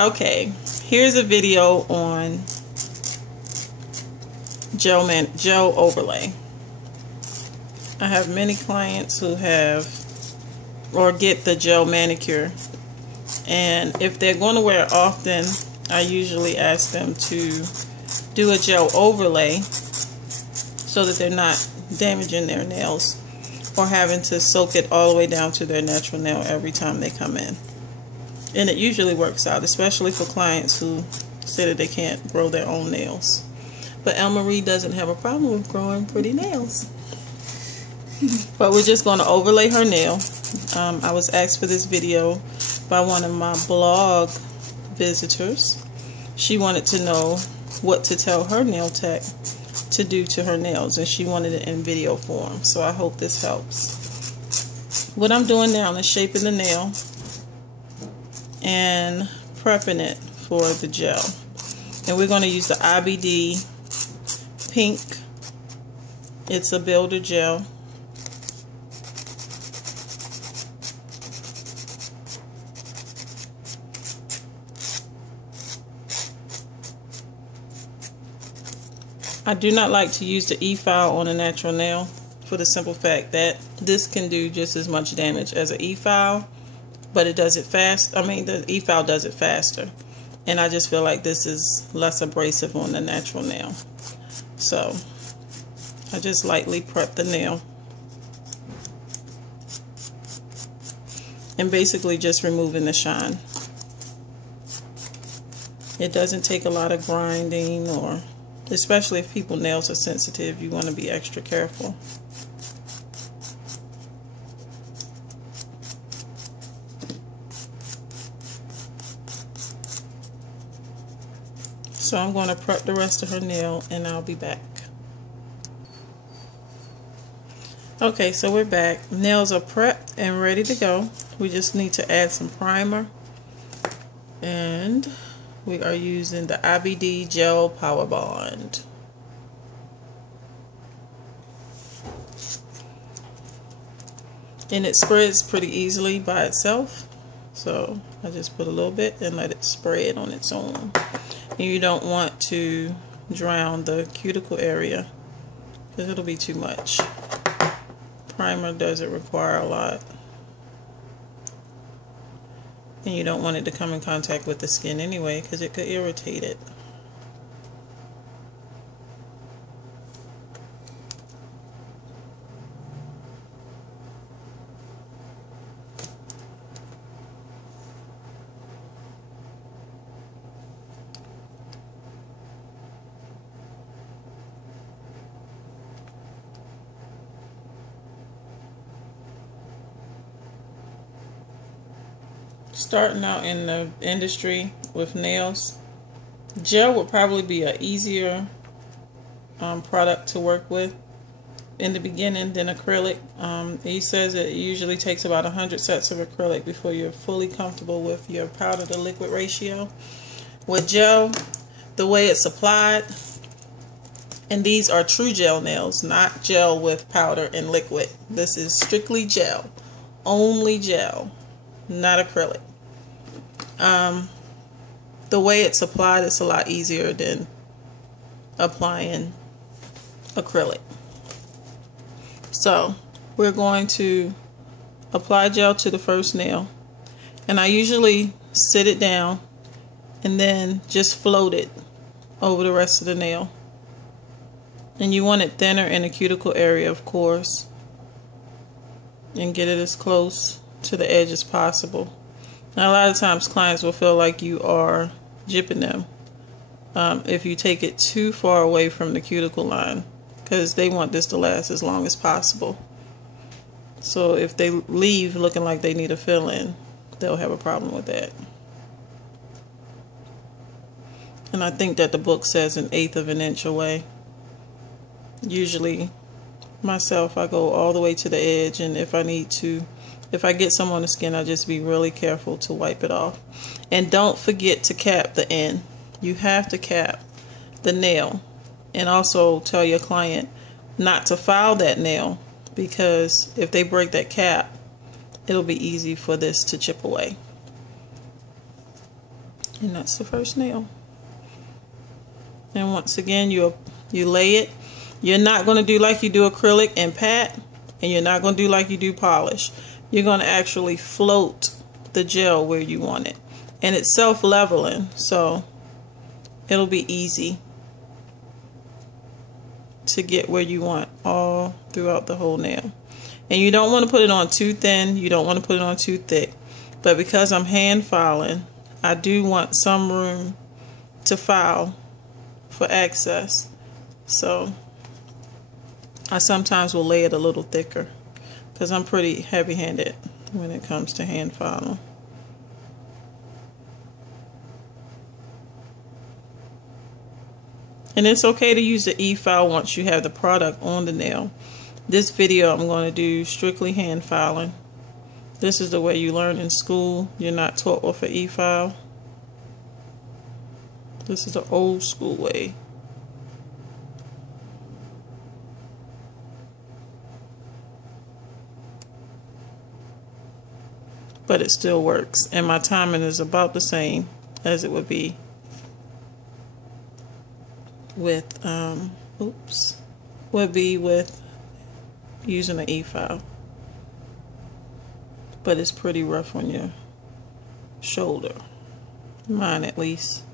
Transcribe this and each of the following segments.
Okay, here's a video on gel overlay. I have many clients who have or get the gel manicure, and if they're going to wear it often, I usually ask them to do a gel overlay so that they're not damaging their nails or having to soak it all the way down to their natural nail every time they come in. And it usually works out, especially for clients who say that they can't grow their own nails. But Elle-Marie doesn't have a problem with growing pretty nails. But we're just going to overlay her nail. I was asked for this video by one of my blog visitors. She wanted to know what to tell her nail tech to do to her nails, and she wanted it in video form. So I hope this helps. What I'm doing now is shaping the nail and prepping it for the gel. And we're going to use the IBD pink. It's a builder gel. I do not like to use the E-file on a natural nail for the simple fact that this can do just as much damage as an E-file, but it does it fast. I mean, the E-file does it faster, and I just feel like this is less abrasive on the natural nail. So I just lightly prep the nail and basically just removing the shine. It doesn't take a lot of grinding, or especially if people's nails are sensitive, you want to be extra careful. So I'm going to prep the rest of her nail and I'll be back. Okay, so we're back. Nails are prepped and ready to go. We just need to add some primer. And we are using the IBD Gel Power Bond. And it spreads pretty easily by itself. So I just put a little bit and let it spread on its own. And you don't want to drown the cuticle area because it'll be too much. Primer doesn't require a lot. And you don't want it to come in contact with the skin anyway because it could irritate it. Starting out in the industry with nails, gel would probably be an easier product to work with in the beginning than acrylic. He says it usually takes about 100 sets of acrylic before you're fully comfortable with your powder to liquid ratio. With gel, the way it's applied, and these are true gel nails, not gel with powder and liquid. This is strictly gel, only gel, not acrylic. The way it's applied is a lot easier than applying acrylic. So we're going to apply gel to the first nail, and I usually sit it down and then just float it over the rest of the nail. And you want it thinner in the cuticle area, of course, and get it as close to the edge as possible. Now, a lot of times clients will feel like you are gypping them if you take it too far away from the cuticle line, because they want this to last as long as possible. So if they leave looking like they need a fill-in, they'll have a problem with that. And I think that the book says 1/8 of an inch away. Usually myself, I go all the way to the edge, and if I get some on the skin, I'll just be really careful to wipe it off. And don't forget to cap the end. You have to cap the nail, and also tell your client not to file that nail, because if they break that cap, it'll be easy for this to chip away. And that's the first nail. And once again, you lay it. You're not going to do like you do acrylic and pat, and you're not going to do like you do polish. You're going to actually float the gel where you want it. And it's self-leveling, so it'll be easy to get where you want all throughout the whole nail. And you don't want to put it on too thin, you don't want to put it on too thick. But because I'm hand filing, I do want some room to file for access. So I sometimes will lay it a little thicker because I'm pretty heavy-handed when it comes to hand filing. And it's okay to use the e-file once you have the product on the nail. This video I'm going to do strictly hand filing. This is the way you learn in school. You're not taught with an e-file. This is the old school way. But it still works. And my timing is about the same as it would be with with using an e-file. But it's pretty rough on your shoulder. Mine at least.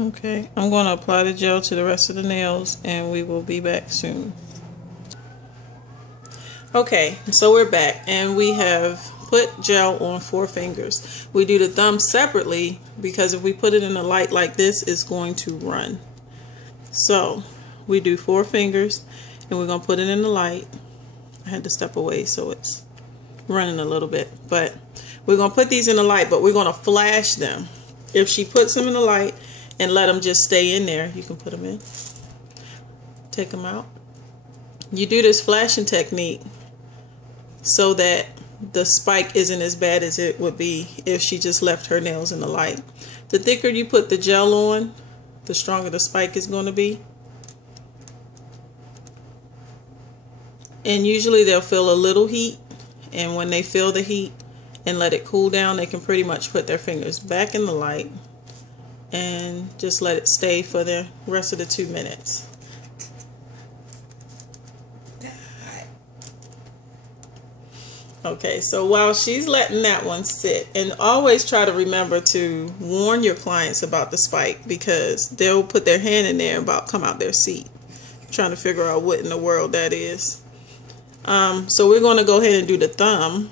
Okay, I'm going to apply the gel to the rest of the nails and we will be back soon. Okay, so we're back and we have put gel on 4 fingers. We do the thumb separately because if we put it in the light like this, it's going to run. So we do 4 fingers and we're going to put it in the light. I had to step away so it's running a little bit. But we're going to put these in the light, but we're going to flash them. If she puts them in the light and let them just stay in there, you can put them in. Take them out. You do this flashing technique so that the spike isn't as bad as it would be if she just left her nails in the light. The thicker you put the gel on, the stronger the spike is going to be. And usually they'll feel a little heat, and when they feel the heat and let it cool down, they can pretty much put their fingers back in the light and just let it stay for the rest of the 2 minutes. Okay, so while she's letting that one sit, and always try to remember to warn your clients about the spike, because they'll put their hand in there and about come out their seat trying to figure out what in the world that is. So we're going to go ahead and do the thumb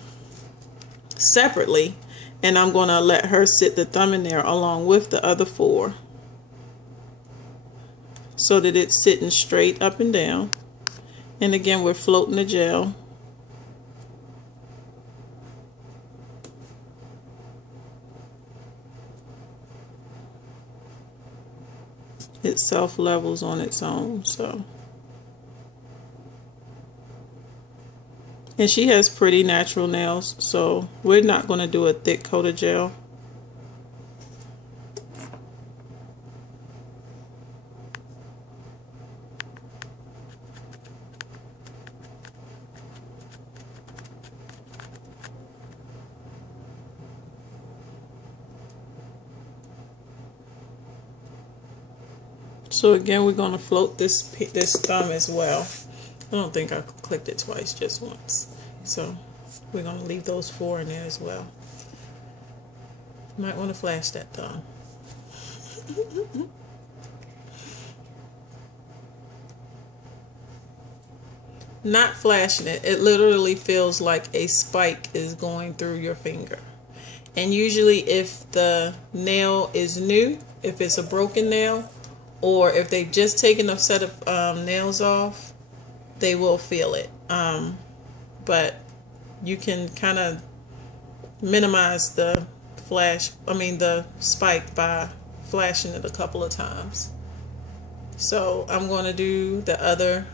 separately, and I'm going to let her sit the thumb in there along with the other 4 so that it's sitting straight up and down. And again, we're floating the gel. It self-levels on its own, so. And she has pretty natural nails, so we're not going to do a thick coat of gel. So again, we're going to float this thumb as well. I don't think I clicked it twice, just once. So we're going to leave those 4 in there as well. Might want to flash that thumb. Not flashing it. It literally feels like a spike is going through your finger. And usually if the nail is new, if it's a broken nail, or if they've just taken a set of nails off, they will feel it. But you can kind of minimize the the spike by flashing it a couple of times. So I'm going to do the other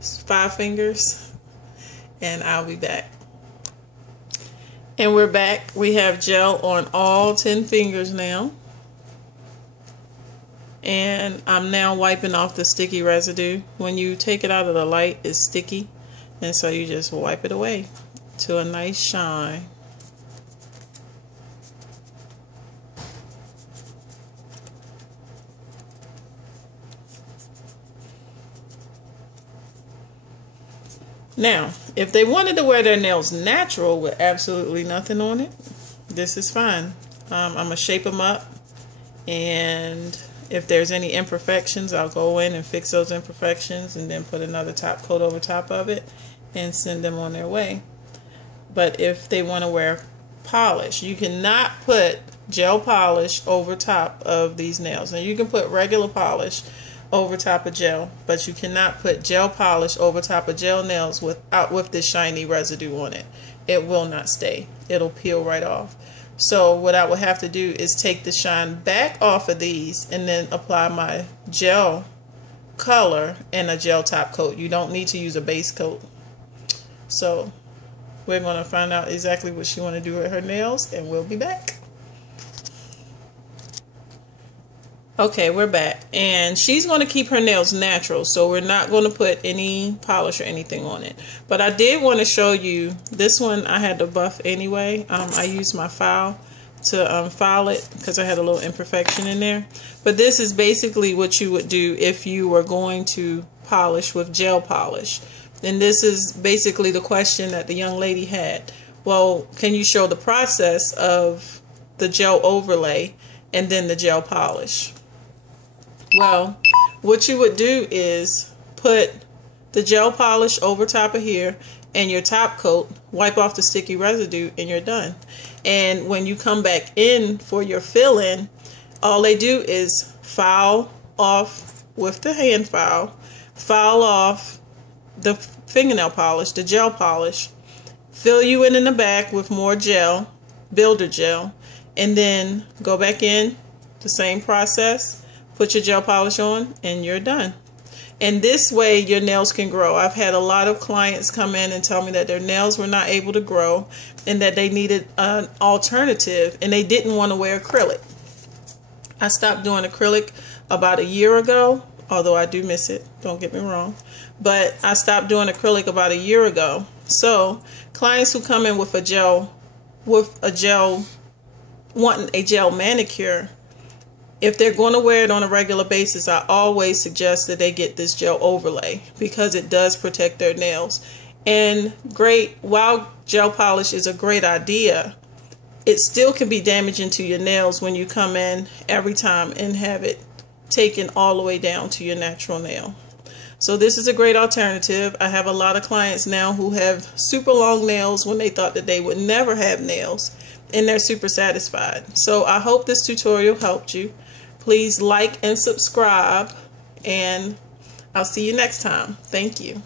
5 fingers and I'll be back. And we're back. We have gel on all 10 fingers now. And I'm now wiping off the sticky residue. When you take it out of the light, it's sticky, and so you just wipe it away to a nice shine. Now, if they wanted to wear their nails natural with absolutely nothing on it, this is fine. I'm going to shape them up, and if there's any imperfections, I'll go in and fix those imperfections and then put another top coat over top of it and send them on their way. But if they want to wear polish, you cannot put gel polish over top of these nails. Now, you can put regular polish over top of gel, but you cannot put gel polish over top of gel nails with this shiny residue on it. It will not stay. It'll peel right off. So what I would have to do is take the shine back off of these and then apply my gel color and a gel top coat. You don't need to use a base coat. So we're going to find out exactly what she wants to do with her nails, and we'll be back. Okay, we're back, and she's going to keep her nails natural, so we're not going to put any polish or anything on it. But I did want to show you this one. I had to buff anyway. I used my file to file it because I had a little imperfection in there. But this is basically what you would do if you were going to polish with gel polish. And this is basically the question that the young lady had. Well, can you show the process of the gel overlay and then the gel polish? Well, what you would do is put the gel polish over top of here and your top coat, wipe off the sticky residue, and you're done. And when you come back in for your fill-in, all they do is file off with the hand file off the fingernail polish, the gel polish, fill you in the back with more gel, builder gel, and then go back in, the same process. Put your gel polish on and you're done. And this way your nails can grow. I've had a lot of clients come in and tell me that their nails were not able to grow and that they needed an alternative and they didn't want to wear acrylic. I stopped doing acrylic about a year ago, although I do miss it, don't get me wrong. But I stopped doing acrylic about a year ago. So clients who come in with a gel, wanting a gel manicure, if they're going to wear it on a regular basis, I always suggest that they get this gel overlay because it does protect their nails. And while gel polish is a great idea, it still can be damaging to your nails when you come in every time and have it taken all the way down to your natural nail. So this is a great alternative. I have a lot of clients now who have super long nails when they thought that they would never have nails, and they're super satisfied. So I hope this tutorial helped you. Please like and subscribe, and I'll see you next time. Thank you.